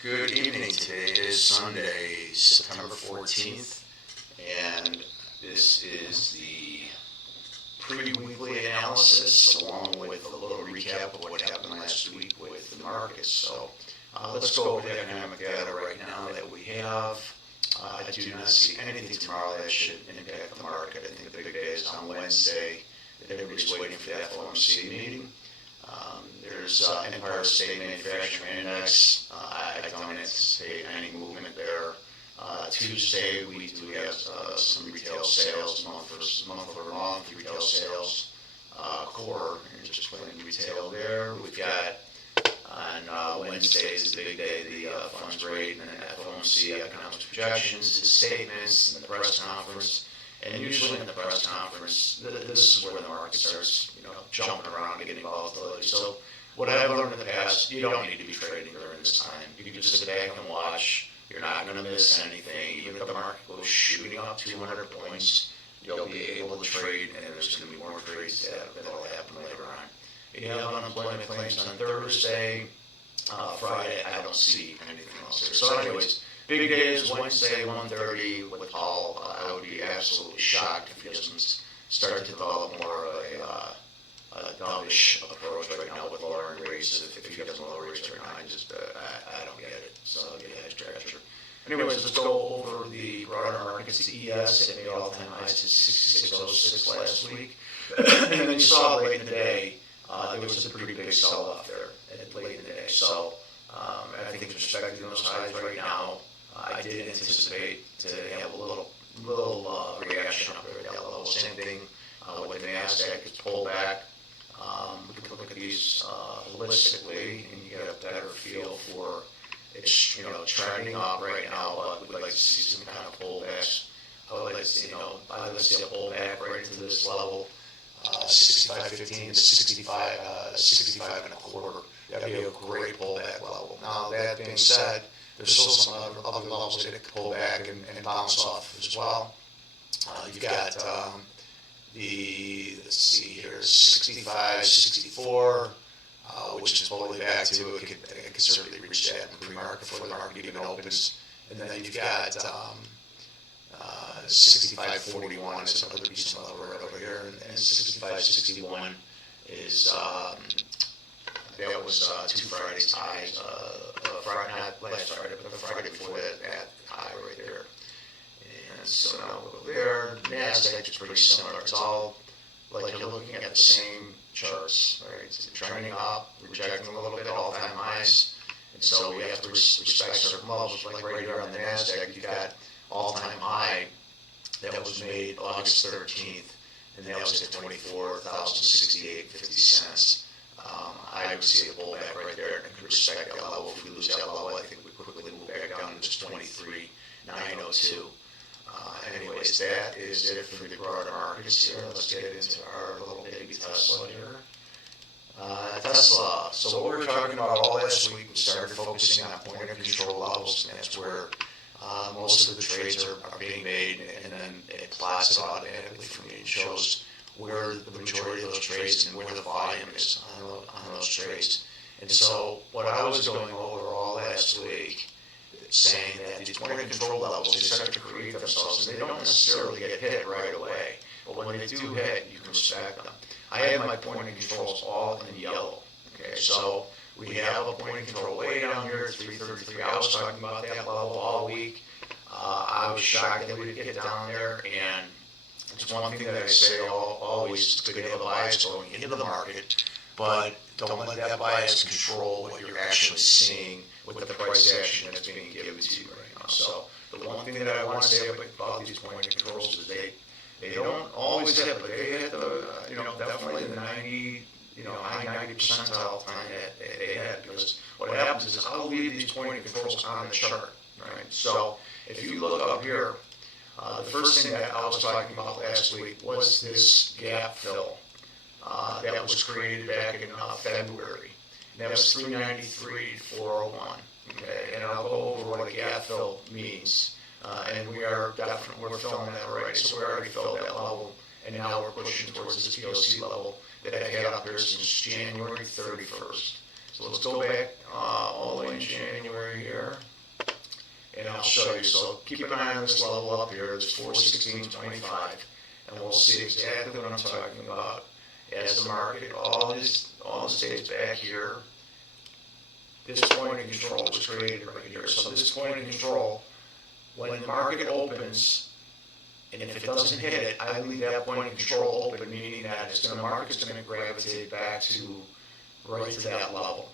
Good evening. Today is Sunday, September 14th, and this is the pre-weekly analysis along with a little recap of what happened last week with the markets. So let's go over the economic data right now that we have. I do not see anything tomorrow that should impact the market. I think the big day is on Wednesday. Everybody's waiting for the FOMC meeting. There's Empire State Manufacturing Index. I don't anticipate any movement there. Tuesday, we do have some retail sales, month over month, retail sales, core, and just plain retail there. We've got on Wednesday is the big day, the funds rate and FOMC economic projections, the statements, and the press conference. And usually in the press conference, this is where the market starts, jumping around and getting volatility. So what I've learned in the past, you don't need to be trading during this time. You can just sit back and watch. You're not going to miss anything. Even if the market goes shooting up 200 points, you'll be able to trade, and there's going to be more trades that'll happen later on. You have unemployment claims on Thursday, Friday. I don't see anything else there. So anyways, big day is Wednesday, 1:30 with Paul. I would be absolutely shocked if he doesn't start to develop more of a dovish approach right now with lowering rates. If he doesn't lower rates right now, I don't get it. So yeah, scratcher. Anyways, let's go over the broader markets. The ES made all-time highs to 66.06 last week, and then you saw late in the day there was a pretty big sell-off there late in the day. So I think with respect to those highs right now, I did anticipate to have a little reaction up there at that level. Same thing with the NASDAQ. It's pulled back. We can look at these holistically, and you get a better feel for it's trending up right now. But we'd like to see some kind of pullbacks. I would like to see a pullback right into this level, 65.15 to 65 and a quarter. That'd be a great pullback level. Now that being said, there's still some other levels that it could pull back and bounce off as well. You've got let's see here, 65, 64, which is totally back to it. It could certainly reach that in pre-market before the market even opens. And then you've got 65.41 is another decent level right over here, and 65.61 is that was 2 Fridays highs. Not last Friday, but the Friday before that high right there. And so now we'll go there. NASDAQ is pretty similar. It's all like you're looking at the same charts, right? It's trending up, rejecting a little bit all-time highs. And so we have to respect certain levels. Like right here on the NASDAQ, you've got all-time high that was made August 13th, and that was at 24,068.50 cents. I would see a pullback right there and respect that level. If we lose that level, I think we quickly move back down to just 23,902. Anyways, that is it for the broader markets here. Let's get into our little baby Tesla here. Tesla. So what we were talking about all last week, we started focusing on point of control levels, and that's where most of the trades are being made, and then it plots it automatically for me and shows where the majority of those trades and where the volume is on those trades. And so what I was going over all last week, saying that these point of control levels, they start to create themselves, and they don't necessarily get hit right away. But when they do hit, you can respect them. I have my point of controls all in yellow. Okay, so we have a point of control way down here at 333. I was talking about that level all week. I was shocked that we didn't get down there, and it's one thing that I say always, it's good to have a bias going into the market, but don't let that bias control what you're actually seeing with the price action that's being given to you right now. So the one thing that I want to say about these point of controls is they don't always hit, but they hit the, definitely the 90, high 90 percentile time that they hit, because what happens is I'll leave these point of controls on the chart, right? So if you look up here, the first thing that I was talking about last week was this gap fill that was created back in February. And that was 393.401. Okay, and I'll go over what a gap fill means. And we're filling that already. So we already filled that level, and now we're pushing towards this POC level that I've had up here since January 31st. So let's go back all the way in January here. show you. So keep an eye on this level up here, this 416.25, and we'll see exactly what I'm talking about. As the market, all this days back here, this point of control was created right here. So this point of control, when the market opens, and if it doesn't hit it, I leave that point of control open, meaning that the market's going to gravitate back to right to that level.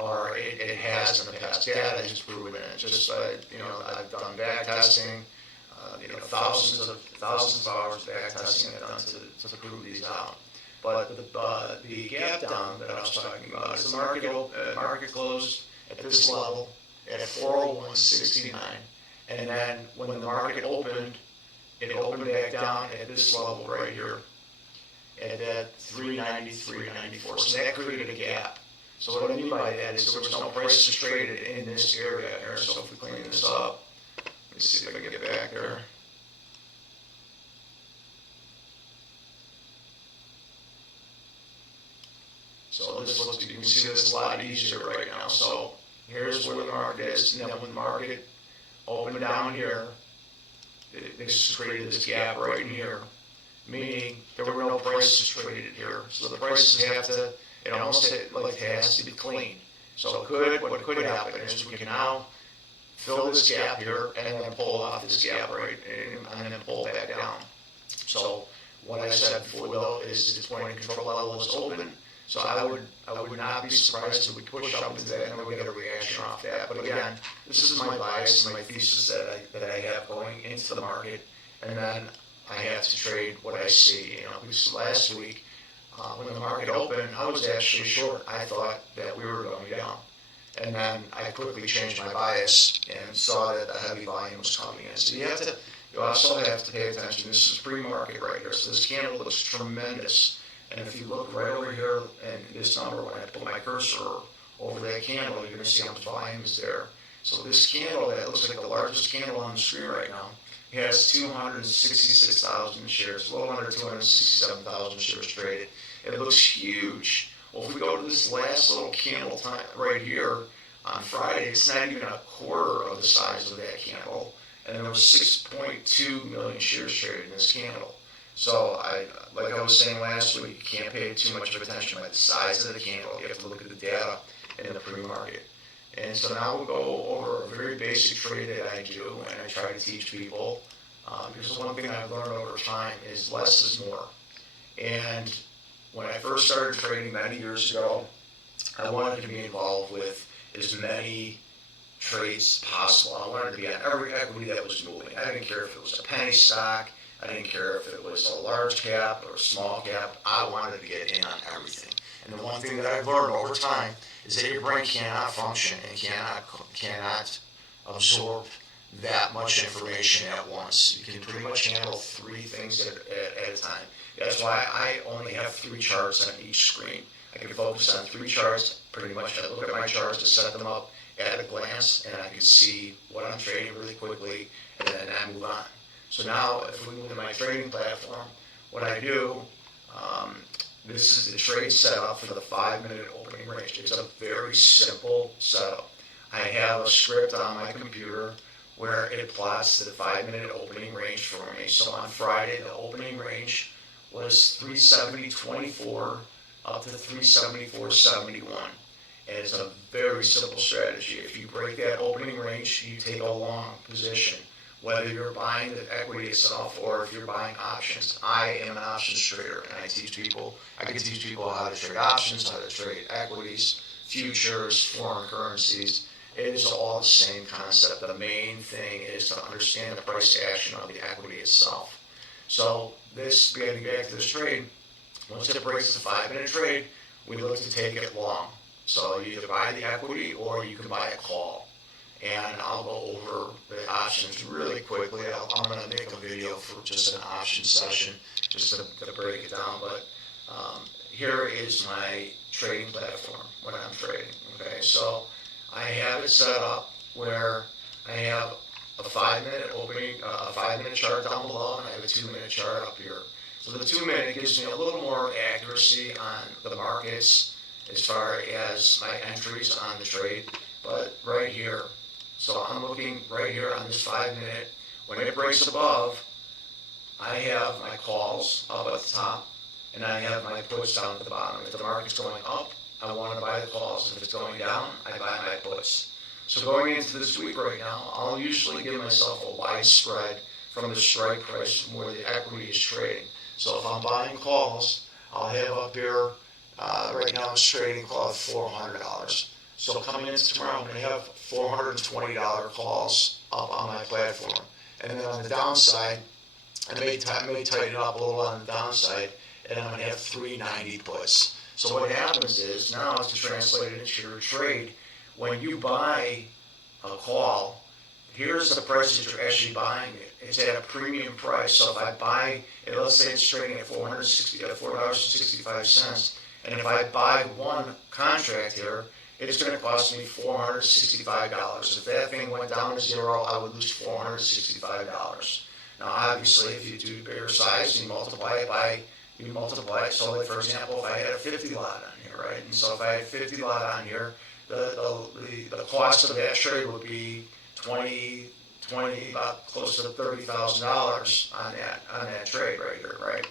Or it has in the past. Data has proven it. Just I've done back testing, thousands of hours back testing I've done to prove these out. But the gap down that I was talking about is the market closed at this level at 401.69, and then when the market opened, it opened back down at this level right here at that 390, 394. So that created a gap. So what I mean by that is there was no prices traded in this area here. So if we clean this up, let's see if I can get back there. So this looks, you can see this a lot easier right now. So here's where the market is. And then when the market opened down here, this created this gap right in here, meaning there were no prices traded here. So the prices have to, it almost has to be clean. So what could happen is we can now fill this gap here and then pull off this gap right and then pull back down. So what I said before though is this point of control level is open. So I would not be surprised if we push up into that and then we get a reaction off that. But again, this is my bias and my thesis that I have going into the market, and then I have to trade what I see. Because last week when the market opened, I was actually short. I thought that we were going down, and then I quickly changed my bias and saw that the heavy volume was coming in. So you also have to pay attention. This is pre-market right here. So this candle looks tremendous. And if you look right over here, and this number, when I put my cursor over that candle, you're going to see how much volume is there. So this candle, that looks like the largest candle on the screen right now, has 266,000 shares, a little under 267,000 shares traded. It looks huge. Well, if we go to this last little candle time right here on Friday, it's not even a quarter of the size of that candle. And there was 6.2 million shares traded in this candle. So like I was saying last week, you can't pay too much of attention by the size of the candle. You have to look at the data in the pre-market. And so now we'll go over a very basic trade that I do, and I try to teach people. Because one thing I've learned over time is less is more. And when I first started trading many years ago, I wanted to be involved with as many trades possible. I wanted to be on every equity that was moving. I didn't care if it was a penny stock. I didn't care if it was a large cap or a small cap. I wanted to get in on everything. And the one thing that I've learned over time is that your brain cannot function and cannot absorb that much information at once. You can pretty much handle 3 things at a time. That's why I only have 3 charts on each screen. I can focus on 3 charts pretty much. I look at my charts to set them up at a glance, and I can see what I'm trading really quickly, and then I move on. So now, if we move to my trading platform, what I do, this is the trade setup for the 5-minute opening range. It's a very simple setup. I have a script on my computer where it plots the 5-minute opening range for me. So on Friday, the opening range was 370.24 up to 374.71. And it's a very simple strategy. If you break that opening range, you take a long position. Whether you're buying the equity itself or if you're buying options. I am an options trader, and I can teach people how to trade options, how to trade equities, futures, foreign currencies. It is all the same concept. The main thing is to understand the price action of the equity itself. So getting back to this trade, once it breaks the 5-minute trade, we look to take it long. So you either buy the equity or you can buy a call. And I'll go over the options really quickly. I'm going to make a video for just an option session, just to break it down. But here is my trading platform when I'm trading. Okay, so I have it set up where I have a 5-minute opening, a 5-minute chart down below, and I have a 2-minute chart up here. So the 2-minute gives me a little more accuracy on the markets as far as my entries on the trade. But right here, So I'm looking right here on this 5 minute. When it breaks above, I have my calls up at the top, and I have my puts down at the bottom. If the market's going up, I want to buy the calls. If it's going down, I buy my puts. So going into this week right now, I'll usually give myself a wide spread from the strike price from where the equity is trading. So if I'm buying calls, I'll have up here, right now it's trading call at $400. So coming into tomorrow, I'm going to have $420 calls up on my platform. And then on the downside, I may tighten it up a little on the downside, and I'm going to have 390 puts. So what happens is, now to translate it into your trade, when you buy a call, here's the price that you're actually buying it. It's at a premium price. So if I buy, and let's say it's trading at $4.65, and if I buy one contract here, it's going to cost me $465. If that thing went down to zero, I would lose $465. Now, obviously, if you do bigger size, you multiply it. So, like, for example, if I had a 50 lot on here, right? And so if I had 50 lot on here, the cost of that trade would be 20, about close to $30,000 on that trade right here, right?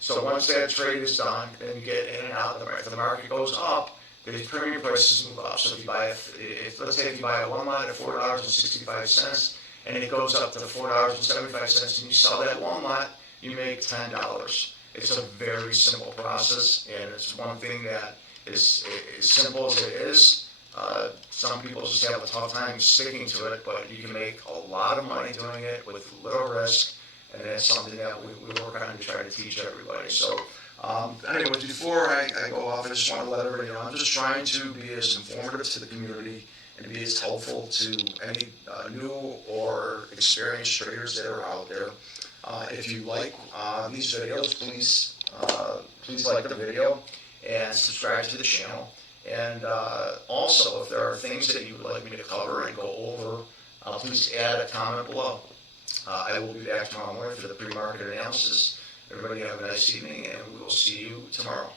So once that trade is done, then you get in and out. If the market goes up, the premium prices move up. So if you buy, let's say if you buy a one lot at $4.65, and it goes up to $4.75, and you sell that one lot, you make $10. It's a very simple process, and it's one thing that is as simple as it is. Some people just have a tough time sticking to it, but you can make a lot of money doing it with little risk, and that's something that we work on to try to teach everybody. So, anyways, before I go off, I just want to let everybody know I'm just trying to be as informative to the community and be as helpful to any new or experienced traders that are out there. If you like these videos, please like the video and subscribe to the channel. And also, if there are things that you would like me to cover and go over, please add a comment below. I will be back tomorrow morning for the pre-market analysis. Everybody have a nice evening, and we will see you tomorrow.